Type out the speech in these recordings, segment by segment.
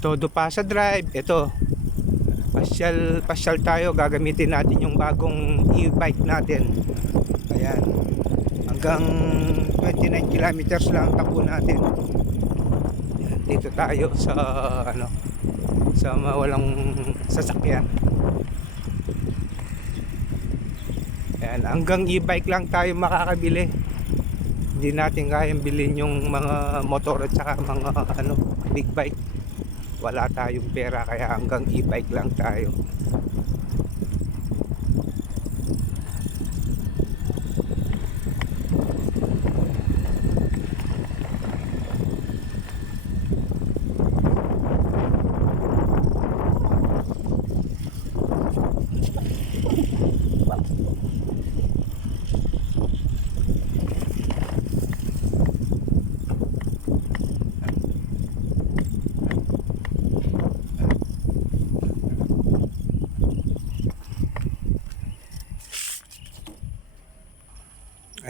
Todo Pasa Drive. Ito, pasyal tayo. Gagamitin natin yung bagong e-bike natin. Ayan, hanggang 29 kilometers lang takbo natin. Ayan, dito tayo sa sa walang sasakyan. Ayan, hanggang e-bike lang tayo makakabili. Hindi natin kayang bilhin yung mga motor at saka mga big bike. Wala tayong pera, kaya hanggang e-bike lang tayo.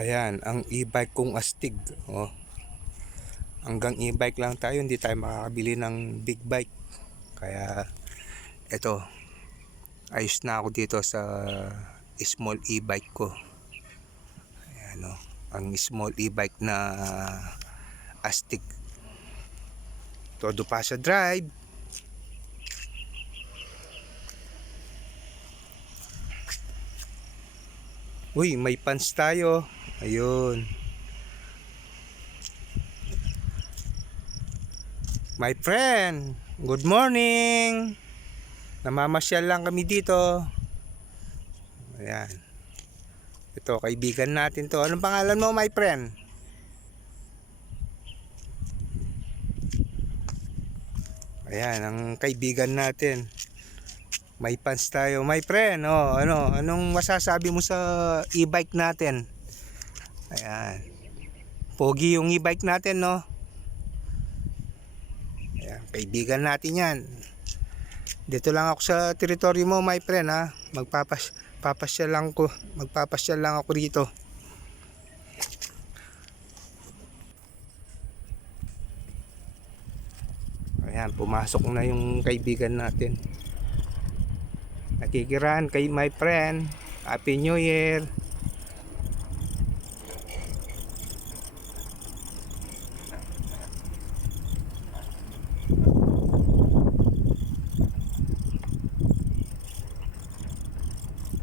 Ayan, ang e-bike kong astig. Oh. Hanggang e-bike lang tayo, hindi tayo makakabili ng big bike. Kaya ito, ayos na ako dito sa small e-bike ko. Ayan, oh, ang small e-bike na astig. Todo Pasa Drive. Uy, may pants tayo. Ayun. My friend, good morning. Namamasyal lang kami dito. Ayan. Ito, kaibigan natin to. Anong pangalan mo, my friend? Ayan, ang kaibigan natin. May pants tayo, my friend. Oh, anong masasabi mo sa e-bike natin? Ayan. Pogi yung e-bike natin, no? Ayan, kaibigan natin 'yan. Dito lang ako sa teritoryo mo, my friend, ha. Magpapasyal lang ako dito. Ayan, pumasok na yung kaibigan natin. Nakikiraan kay my friend. Happy New Year.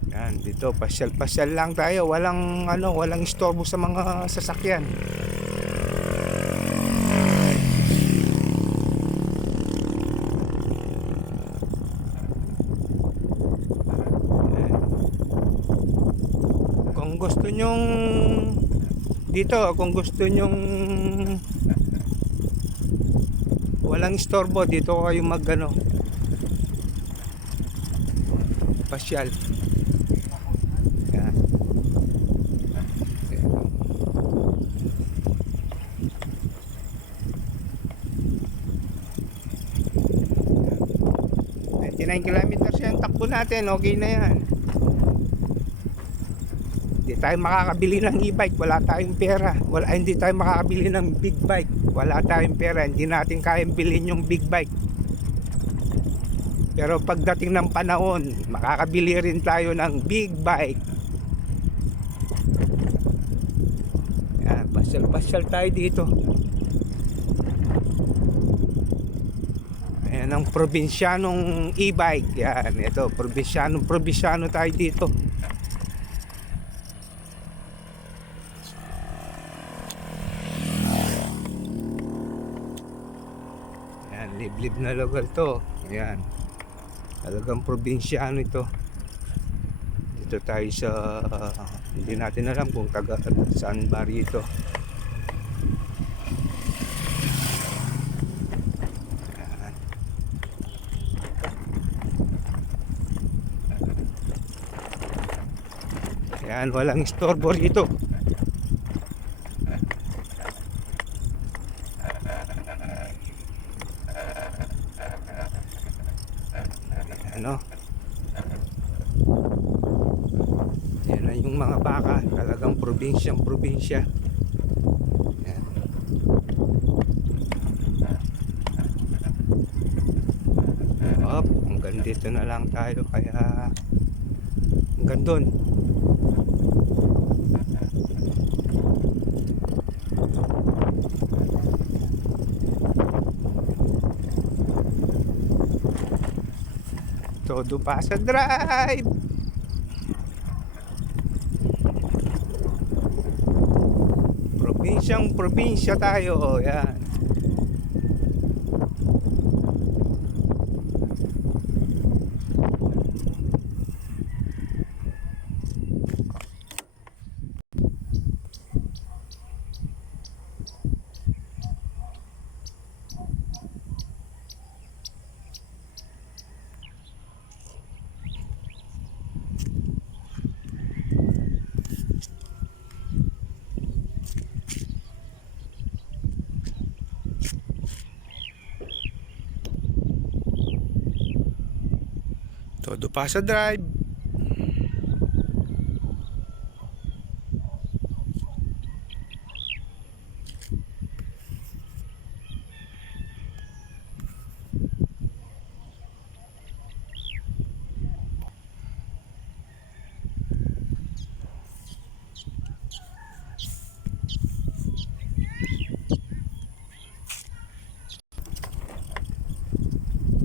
Yan, dito pasyal-pasyal lang tayo. Walang istorbo sa mga sasakyan. Kung gusto nyong walang istorbo, dito kayo pasyal. Yan. Yan. 99 kilometers yung takbo natin, okay na yan. Hindi tayo makakabili ng e-bike, wala tayong pera. Hindi tayo makakabili ng big bike, wala tayong pera. Hindi natin kayang bilhin yung big bike. Pero pagdating ng panahon, makakabili rin tayo ng big bike. Yan, pasyal-pasyal tayo dito. Ayan ang probinsyanong e-bike. Yan, ito, probinsyano tayo dito. Liblib na lugar to. Ayan, talagang probinsyano ito. Dito tayo sa hindi natin alam kung taga saan baryo ito. Ayan. Ayan, walang istorbo rito. Yan na yung mga baka, talagang probinsya. Yan. dito na lang tayo, kaya hanggang doon. Todo pasa drive. Probinsyang probinsya tayo, yan. Todo pasa drive.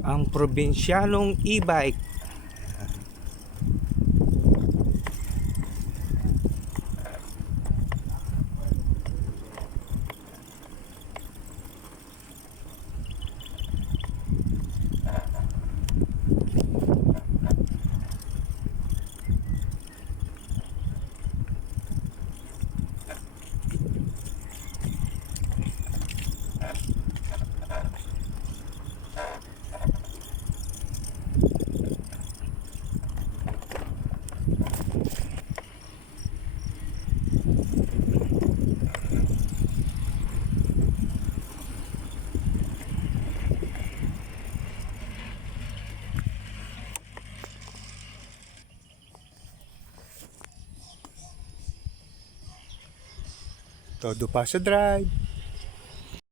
Ang probinsyalong e-bike. Todo pasa drive.